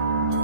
you